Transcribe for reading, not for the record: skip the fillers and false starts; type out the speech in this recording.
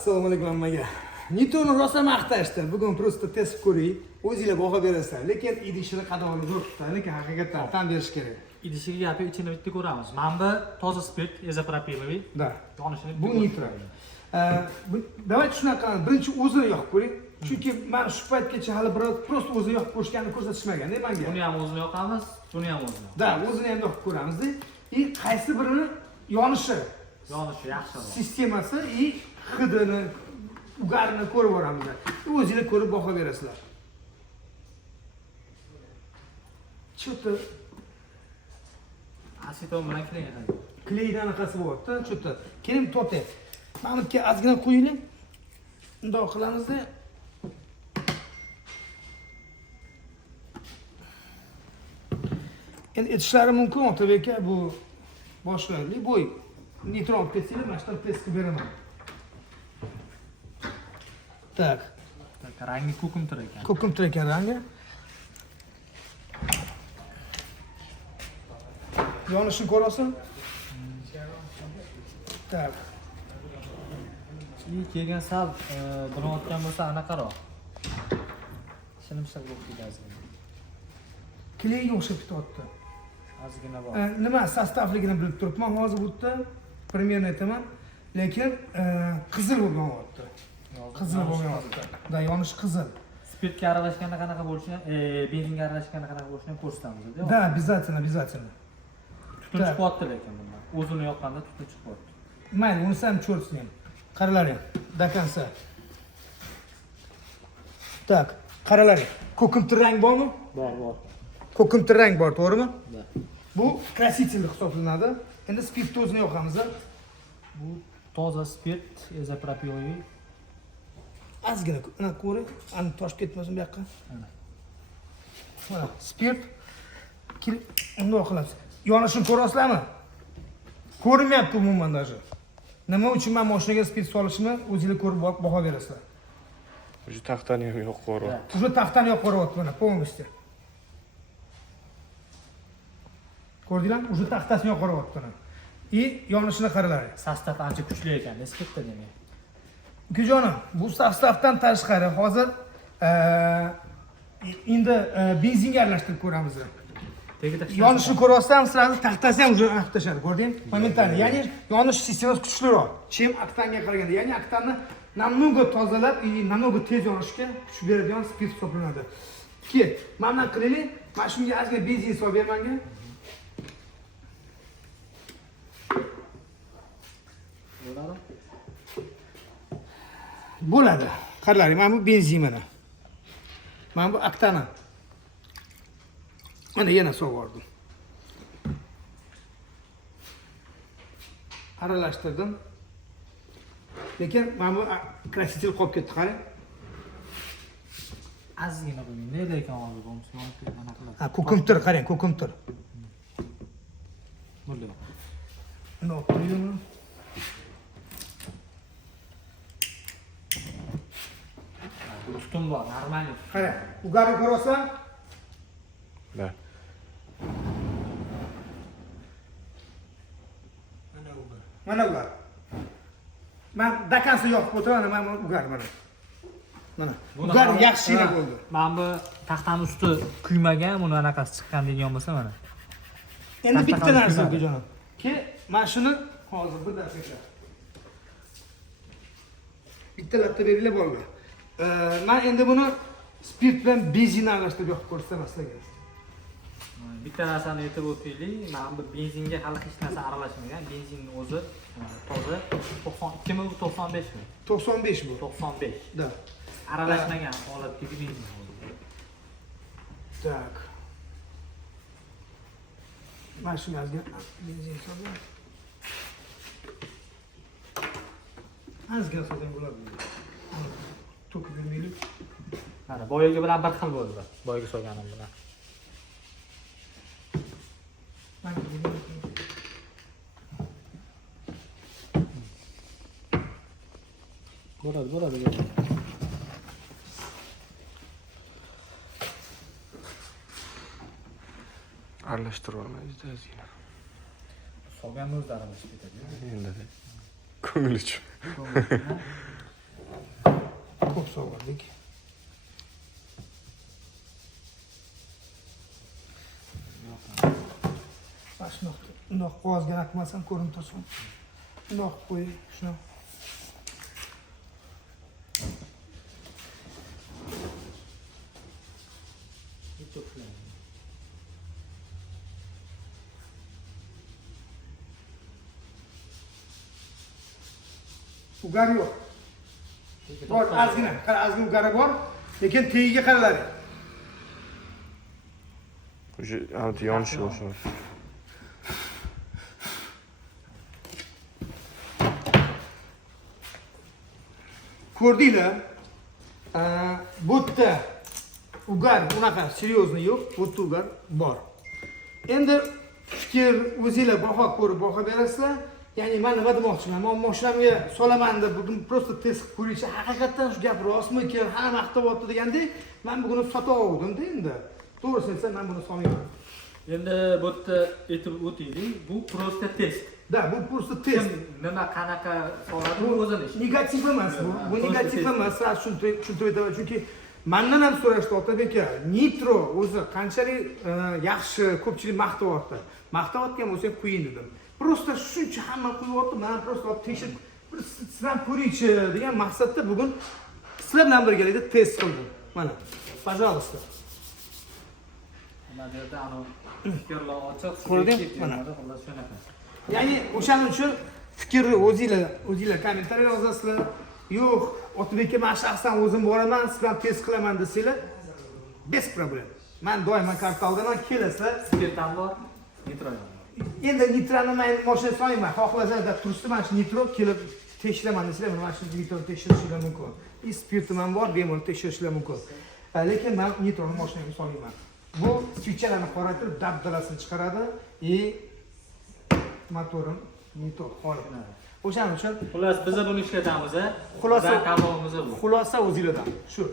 Assalomu alaykum hammaga. Nitoni rosa maqtashdi. Bugun просто test ko'ring. O'zingizlar baho berasizlar. Lekin idishini qadog'ini zo'r, lekin haqiqatan tan berish kerak. Idishiga gapi ichini bitta ko'ramiz. Mana bu toza spirt, izopropiloviy. Da. Yonishini Bu nitro. Давайте shunaqa qilamiz. Birinchi o'zini yoqib ko'ring. Chunki men shu paytgacha hali biroz просто o'zini yoqib ko'rishganini ko'rsatishmagan-da menga. Buni ham o'zini yoqamiz, buni ham o'zini. Da, o'zini ham yoqib ko'ramiz-da. Qaysi birini yonishi Yaxshi. sistemasi hidini, ugarini ko'rib boramiz. O'zingizlar ko'rib baho berasizlar. Cho'ta aseton bilan qilingan. Kleydan anaqasi bo'lyapti, cho'ta. Keling to'tay. Mana bunga ozgina qo'ying. Bundoq qilamiz-da. Endi etishlari mumkin, Otabek aka, bu boshlayli bo'y. Nitro olib ketsanglar, mana shunday test qilib beraman. Tak. Rangi ko'kimtir ekan. Ko'kimtir ekan rangi. Yonishini ko'rasan? Tak. Kelgan sal bilayotgan bo'lsa anaqaroq. Shilimshiq bo'lib ketadi. Kleyga o'xshab ketyapti. Ozgina bor. Nima sostavligini bilib turibman hozir bu yerda. Примерно aytaman. Lekin qizil bo'lgan bo'lyapti. Qizil bo'lgan bo'lyapti. Da, yonish qizil. Spirtga aralashganda qanaqa bo'lishini, benzinga aralashganda qanaqa bo'lishini ko'rsatamiz-da. Da, обязательно. Tutun chiqyapti lekin bundan. O'zini yoqqanda tutun chiqyapti. Mayli, unisi ham cho'rtsmen. Qaralaring, до конца. Так, qaralaring. Ko'kimtir rang bormi? Bor. Ko'kimtir rang bor, to'g'rimi? Da. Bu krasитель hisoblanadi. Endi spirtni o'zini yoqamiz. Bu toza spirt, izopropiloviy. Ozgina mana ko'ring, ani toshib ketmasin bu yoqqa. Mana spirt. Undoq qilamiz. Yonishini ko'rasizlarmi? Ko'rinmayapti umuman даже. Nima uchun men mashinaga spirt solishimni o'zingizlar ko'rib baho berasizlar. Уже taxtani yo'q qo'yib. Уже taxtani yo'q qo'yapti mana, полностью. Ko'rdinglarmi? Уже taxtasini yo'q qo'yapti mana. Yonishini qaralaring. Sostav ancha kuchli ekan, spiritda demak. Ukajonim, bu sostavdan tashqari hozir endi benzinga aralashtirib ko'ramiz. Yonishini ko'ryapsan, sразу taxtasi ham уже aqib tashadi, ko'rding? Momentan, ya'ni yonish sistemasi kuchliroq. Chem oktanga qaraganda, ya'ni oktanni намного tozalab, намного tez yonishga kuch beradigan spirt hisoblanadi. Ket, mana bunday qilaylik. Mana shunga ozgina benzin solib ber menga. Bo'ladi. Qaralaring, mana bu benzin mana. Mana bu oktani. Mana yana sug'ordim. Aralashtirdim. Lekin mana bu krasитель qolib ketdi, qarang. Ozgina qo'ying. Nega ekan hozir bu anaqa qiladi. Ha, ko'kimtir, qarang, ko'kimtir. Bo'ldi. Bundoq qo'ydim. Tutun bor, normal. Qarang, ugarni ko'rasan? Da. Mana ugar. Men dakansi yoqib o'tiraman, mana ugar mana. Mana. Ugar yaxshina bo'ldi. Mana bu taxtani usti kuymagan, buni anaqasi chiqqan deydigan bo'lsa mana. Endi bitta narsa ukajonim. Mana shuni hozir bir daqiqa. Bitta latta beringlar bolalar. Men endi buni spirt bilan benzin aralashtirib yoqib ko'rsataman sizlarga. Bitta narsani aytib o'taylik. Mana bu benzinga hali hech narsa aralashmagan. Benzinning o'zi toza 9295 mi? 95 bu. 95. Da. Aralashmagan holatdagi benzin. Tak. Mana shu yozgan benzin soldim. Ozgina solsang bo'ladi. To'kib bermaylik. Mana boyagi bilan bir xil bo'ldi. Boyagi solganim bilan. Bo'ladi. Aralashtirib olmaymiz ozgina. Solgan o'zlari aralashib ketadi. Endi ko'ngil uchun. sovurdik. Mana shundoq qog'ozga naqmasam ko'rinib tursin. Shundoq qo'y, shuni. Ugar yo'q. Bor, ozgina, ozgina ugari bor, lekin tagiga qaralaring. Уже ancha yonishi boshladi. Ko'rdinglar? Bu yerda ugar unaqa seryozni yo'q, bu yerda ugar bor. Endi fikr o'zingizlar baho ko'rib baho berasizlar. Ya'ni men nima demoqchiman? Men mashinamga solaman deb bugun prosta test qilib ko'rishim, haqiqatan shu gap rostmikan, hamma maqtayapti deganda, men buguni sotib oldim-da endi. To'g'risini aytsam, men buni solmayman. Endi bu yerda aytib o'taylik, bu prosta test. Da, bu prosta test. Nima qanaqa soladi bu o'zini ishi. Negativ emas bu. Bu negativ emas, tushuntirib aytaman. Chunki mendan ham so'rashdi Otabek aka, nitro o'zi qanchalik yaxshi, ko'pchilik maqtayapti. Maqtayotgan bo'lsa qo'ying dedim. Prosta shuncha hamma qo'yapti, men prosta olib tekshirib bir sinab ko'raychi degan maqsadda bugun sizlar bilan birgalikda test qildim. Mana, пожалуйста. Mana bu yerda anavi fikrlar ochiq. Ko'rding? Mana. Xullas shunaqa. Ya'ni o'shaning uchun fikrni o'zinglar kommentariylar yozasizlar. Yo'q, Otabekka men shaxsan o'zim boraman, siz bilan test qilaman desanglar, без проблем. Men doimo kartaldaman, kelasizlar. Spirtam bor, nitro ham bor. Endi nitroni men mashina so'yman, xohlasanglar turishdi, men shu nitro kelib tekshiraman desanglar, men shu nitro tekshirishim mumkin. И spirtim ham bor, bemalol tekshirishim mumkin. Lekin men nitroni mashinaga solmayman. Bu switchlarni qoraytirib, dabdalasini chiqaradi и motorim nitro holat. O'shaning uchun Xullas biz buni ishlatamiz, Xulosa kamolimiz bu. Xulosa o'zingizlardan. Shu.